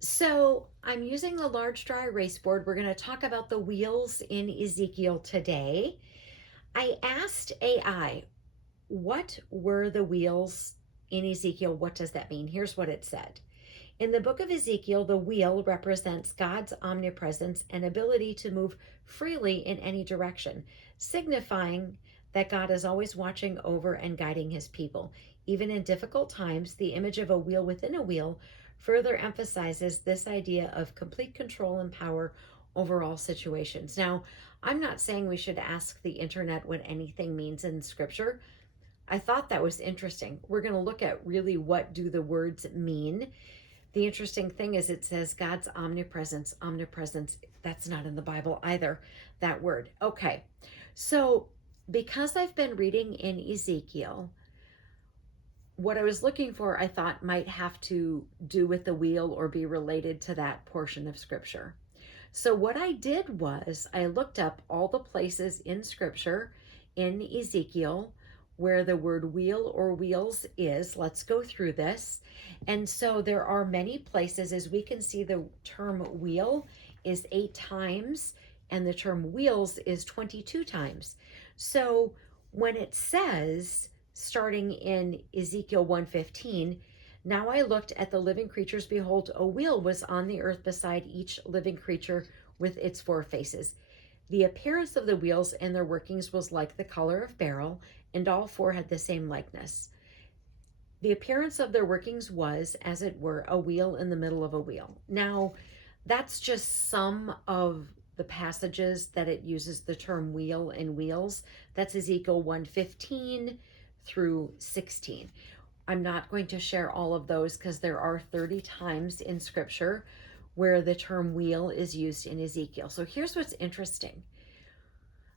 So I'm using the large dry erase board. We're going to talk about the wheels in Ezekiel today. I asked AI, what were the wheels in Ezekiel? What does that mean? Here's what it said. In the book of Ezekiel, the wheel represents God's omnipresence and ability to move freely in any direction, signifying that God is always watching over and guiding his people. Even in difficult times, the image of a wheel within a wheel further emphasizes this idea of complete control and power over all situations. Now, I'm not saying we should ask the internet what anything means in scripture. I thought that was interesting. We're going to look at really what do the words mean. The interesting thing is it says God's omnipresence. Omnipresence, that's not in the Bible either, that word. Okay, so because I've been reading in Ezekiel, what I was looking for, I thought might have to do with the wheel or be related to that portion of scripture. So what I did was I looked up all the places in scripture in Ezekiel where the word wheel or wheels is. Let's go through this. And so there are many places. As we can see, the term wheel is 8 times and the term wheels is 22 times. So when it says, starting in Ezekiel 1:15, now I looked at the living creatures. Behold, a wheel was on the earth beside each living creature with its 4 faces. The appearance of the wheels and their workings was like the color of beryl, and all 4 had the same likeness. The appearance of their workings was, as it were, a wheel in the middle of a wheel. Now, that's just some of the passages that it uses the term wheel and wheels. That's Ezekiel 1:15 through 16. I'm not going to share all of those because there are 30 times in scripture where the term wheel is used in Ezekiel. So here's what's interesting.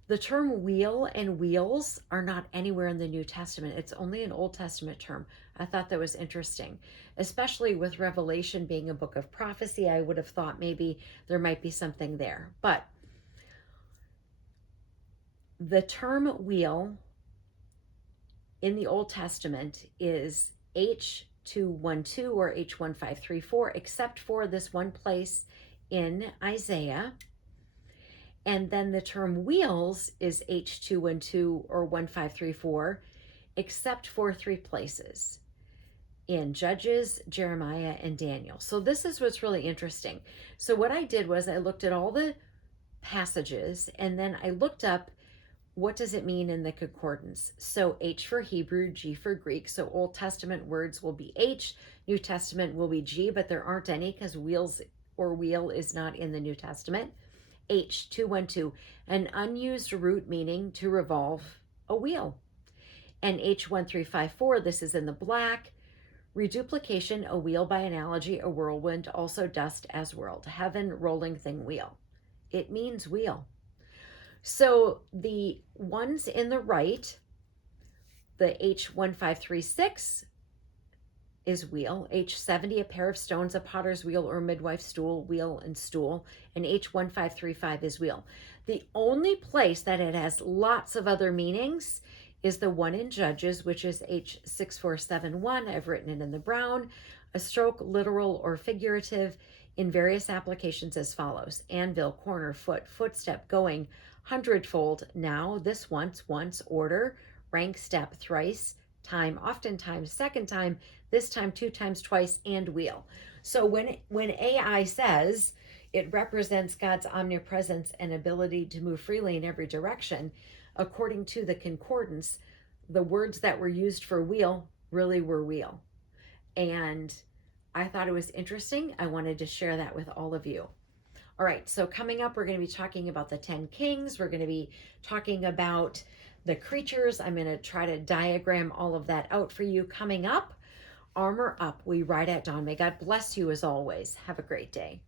The term wheel and wheels are not anywhere in the New Testament. It's only an Old Testament term. I thought that was interesting, especially with Revelation being a book of prophecy. I would have thought maybe there might be something there. But the term wheel in the Old Testament is H212 or H1534, except for this one place in Isaiah. And then the term wheels is H212 or 1534, except for 3 places in Judges, Jeremiah, and Daniel. So this is what's really interesting. So what I did was I looked at all the passages and then I looked up what does it mean in the concordance? So H for Hebrew, G for Greek. So Old Testament words will be H, New Testament will be G, but there aren't any because wheels or wheel is not in the New Testament. H212, an unused root meaning to revolve a wheel. And H1354, this is in the black. Reduplication, a wheel by analogy, a whirlwind, also dust as whirled. Heaven, rolling thing, wheel. It means wheel. So the ones in the right, the H1536 is wheel, H70, a pair of stones, a potter's wheel or midwife's stool, wheel and stool, and H1535 is wheel. The only place that it has lots of other meanings is the one in Judges, which is H6471. I've written it in the brown. A stroke, literal or figurative, in various applications as follows: anvil, corner, foot, footstep, going, hundredfold, now, this once, order, rank, step, thrice, time, oftentimes, second time, this time, 2 times, twice, and wheel. So when AI says it represents God's omnipresence and ability to move freely in every direction, according to the concordance, the words that were used for wheel really were wheel. And I thought it was interesting. I wanted to share that with all of you. All right, so coming up, we're going to be talking about the 10 kings. We're going to be talking about the creatures. I'm going to try to diagram all of that out for you coming up. Armor up, we ride at dawn. May God bless you as always. Have a great day.